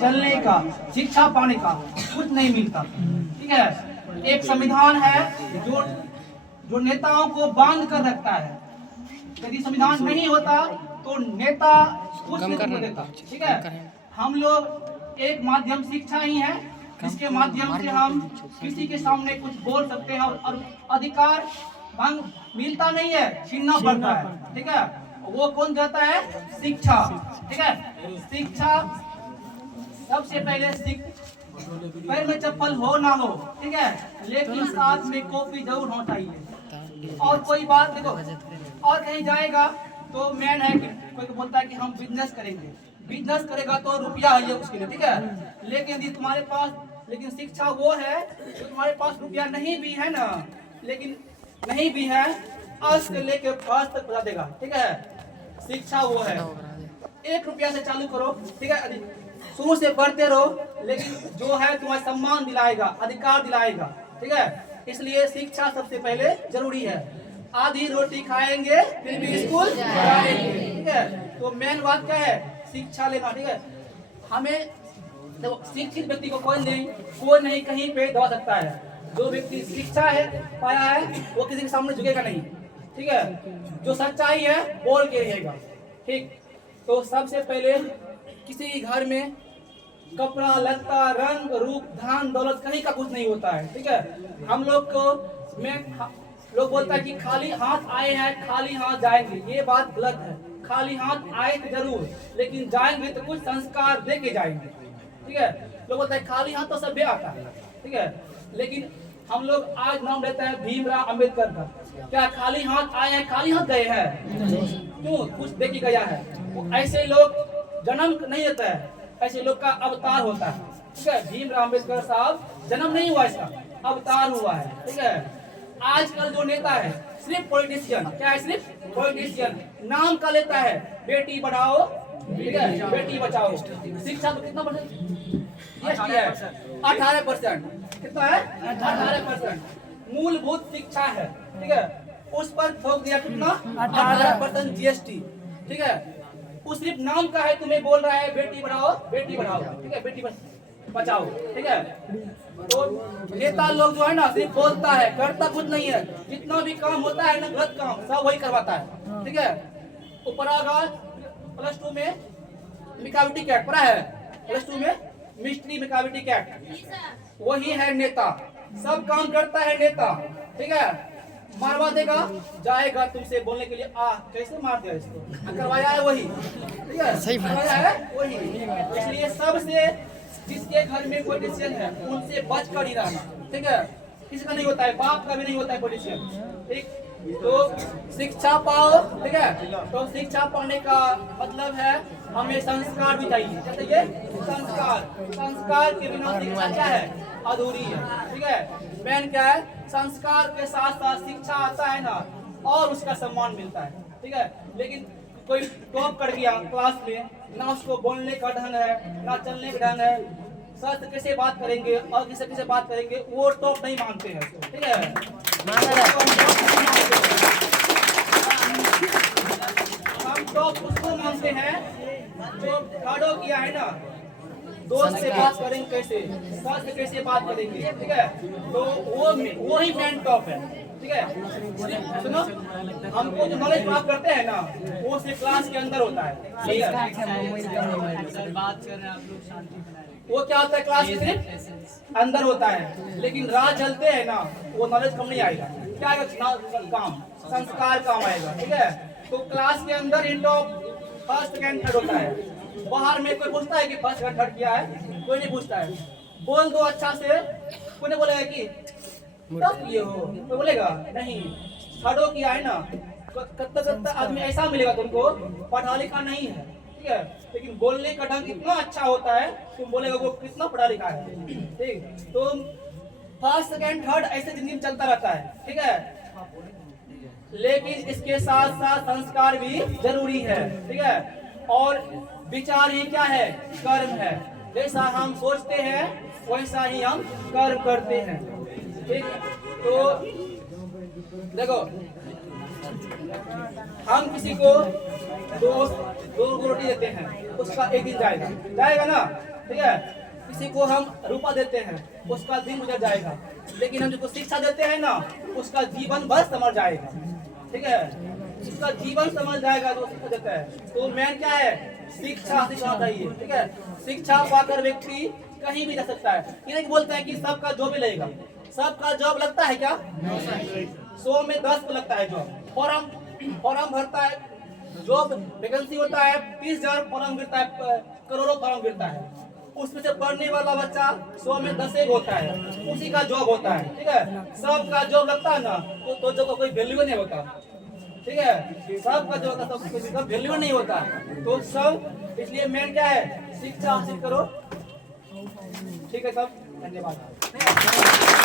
चलने का, शिक्षा पाने का कुछ नहीं मिलता। ठीक है, एक संविधान है जो जो नेताओं को बांध कर रखता है। यदि संविधान नहीं होता तो नेता कुछ नहीं देता। ठीक है, हम लोग एक माध्यम शिक्षा ही है जिसके माध्यम से हम किसी के सामने कुछ बोल सकते हैं और अधिकार भंग मिलता नहीं है, छीनना पड़ता है। ठीक है, वो कौन देता है? शिक्षा। ठीक है, शिक्षा सबसे पहले पैर में चप्पल हो ना हो, ठीक है, लेकिन साथ में कॉपी जरूर होना चाहिए। और कोई बात देखो, और कहीं जाएगा तो मैन है कि कोई बोलता है कि हम बिजनेस करेंगे, बिजनेस करेगा तो रुपया है उसके लिए। ठीक है, लेकिन यदि तुम्हारे पास, लेकिन शिक्षा वो है जो तुम्हारे पास रुपया नहीं भी है ना, लेकिन नहीं भी है, आज से लेके पास तक पहुंचा देगा। ठीक है, शिक्षा वो है। 1 रुपया से चालू करो, ठीक है, शुरू से बढ़ते रहो, लेकिन जो है तुम्हें सम्मान दिलाएगा, अधिकार दिलाएगा। ठीक है, इसलिए शिक्षा सबसे पहले जरूरी है। आधी रोटी खाएंगे फिर भी स्कूल जाएंगे। ठीक है, तो मेन बात क्या है? शिक्षा लेना। ठीक है, हमें तो शिक्षित व्यक्ति को कोई नहीं कहीं पे दबा सकता है। जो व्यक्ति शिक्षा है पाया है वो किसी के सामने झुकेगा नहीं। ठीक है, जो सच्चाई है बोल के रहेगा। ठीक, तो सबसे पहले किसी घर में कपड़ा लत्ता रंग रूप धन दौलत कहीं का कुछ नहीं होता है। ठीक है, हम लोग को लोग बोलता है कि खाली हाथ आए हैं खाली हाथ जाएंगे, ये बात गलत है। खाली हाथ आए तो जरूर, लेकिन जाएंगे तो कुछ संस्कार दे के जाएंगे। ठीक है, लोग बोलते हैं खाली हाथ तो सब आता है। ठीक है, लेकिन हम लोग आज नाम लेते हैं भीमराव अंबेडकर का, क्या खाली हाथ आए हैं खाली हाथ गए हैं? क्यों? कुछ दे के गया है। ऐसे लोग जन्म नहीं लेता है, ऐसे लोग का अवतार होता है। ठीक है, भीमराव अंबेडकर साहब जन्म नहीं हुआ, इसका अवतार हुआ है। ठीक है, आजकल जो नेता है सिर्फ पॉलिटिशियन, क्या है? सिर्फ पॉलिटिशियन नाम का लेता है, बेटी बढ़ाओ, ठीक है, बेटी बचाओ। शिक्षा तो कितना परसेंट? 18%। कितना है? 18%। मूलभूत शिक्षा है। ठीक है, उस पर ठोक दिया कितना? 18% जीएसटी। ठीक है, उस सिर्फ नाम का है, तुम्हें बोल रहा है बेटी बढ़ाओ बेटी बढ़ाओ। ठीक है, बेटी बचाओ। ठीक है, तो नेता लोग जो है ना सिर्फ बोलता है, करता कुछ नहीं है। जितना भी काम होता है ना गलत काम सब वही करवाता है। ठीक है, उपरागा +2 में मिकाविटी कैट पढ़ा है, +2 में मिस्ट्री मिकाविटी कैट, वही है नेता। सब काम करता है नेता। ठीक है, मारवा देगा, जाएगा तुमसे बोलने के लिए, कैसे मार दिया इसको, करवाया है वही। ठीक है, सही बात है वही। इसलिए सबसे जिसके घर में पॉलिटिशियन है उनसे बच कर ही रहना। ठीक है, किसी का नहीं होता है, बाप का भी नहीं होता है पॉलिटिशियन। ठीक, तो शिक्षा पाओ। ठीक है, तो शिक्षा पाने का मतलब है हमें संस्कार भी चाहिए। क्या चाहिए? संस्कार। संस्कार के बिना शिक्षा क्या है? अधूरी है। ठीक है, मेन क्या है? संस्कार के साथ साथ शिक्षा आता है ना, और उसका सम्मान मिलता है। ठीक है, लेकिन कोई टॉप कर गया क्लास में, ना उसको बोलने का ढंग है ना चलने का ढंग है, सर से कैसे बात करेंगे और किसे कैसे बात करेंगे, वो टॉप नहीं मानते हैं। ठीक है, हम टॉप उसको मानते हैं जो खड़ो किया है ना, दोस्त से बात करेंगे कैसे, सर से कैसे बात करेंगे। ठीक है, तो वो ही मेन टॉप है। ठीक है, सुनो, हमको जो नॉलेज प्राप्त करते हैं ना वो सिर्फ क्लास के अंदर होता है। ठीक है, बात कर रहे हैं आप लोग, शांति बनाए। वो क्या होता है? क्लास के सिर्फ अंदर होता है, लेकिन राह चलते हैं ना वो नॉलेज कम नहीं आएगा। क्या आएगा? काम, संस्कार काम आएगा। ठीक है, तो क्लास के अंदर इन टॉप फर्स्ट सेकंड थर्ड होता है। बाहर में कोई पूछता है कि फर्स्ट सेकंड थर्ड किया है? कोई नहीं पूछता है। बोल दो अच्छा से, कोई नहीं बोलेगा कि तब ये हो, कोई बोलेगा नहीं। थर्डो किया है ना, कत्ता आदमी ऐसा मिलेगा तुमको, पढ़ा लिखा नहीं है। ठीक है, लेकिन बोलने का ढंग इतना अच्छा होता है, तुम बोलेगा वो कितना पढ़ा लिखा है। ठीक, तो फर्स्ट सेकंड थर्ड ऐसे जिंदगी में चलता रहता है। ठीक है, लेकिन इसके साथ साथ संस्कार भी जरूरी है। ठीक है, और विचार ही क्या है? कर्म है। जैसा हम सोचते हैं वैसा ही हम कर्म करते हैं। ठीक, तो देखो, हम किसी को दो रोटी देते हैं, उसका एक दिन जाएगा ना, ठीक है। किसी को हम रुपया देते हैं, उसका दिन गुजर जाएगा, लेकिन हम जिसको शिक्षा देते हैं ना, उसका जीवन भर समझ जाएगा। ठीक है, उसका जीवन समझ जाएगा जो शिक्षा देता है। तो मेन क्या है, शिक्षा सिखाना चाहिए। ठीक है, शिक्षा पाकर व्यक्ति कहीं भी जा सकता है। ये नहीं बोलते हैं कि सबका जॉब ही लगेगा। सबका जॉब लगता है क्या? 100 में 10 को लगता है जॉब। फॉर्म भरता है, जॉब वैकेंसी होता है 30,000, फॉर्म गिरता है, करोड़ों फॉर्म गिरता है। उसमें से पढ़ने वाला बच्चा 100 में 10 एक होता है, उसी का जॉब होता है। ठीक है, सबका जॉब लगता है ना, तो जॉब का कोई वैल्यू नहीं होता। ठीक है, सबका जॉब होता है, किसी का वैल्यू नहीं होता। तो सब, इसलिए मेन क्या है, शिक्षा हासिल करो। ठीक है सब, धन्यवाद।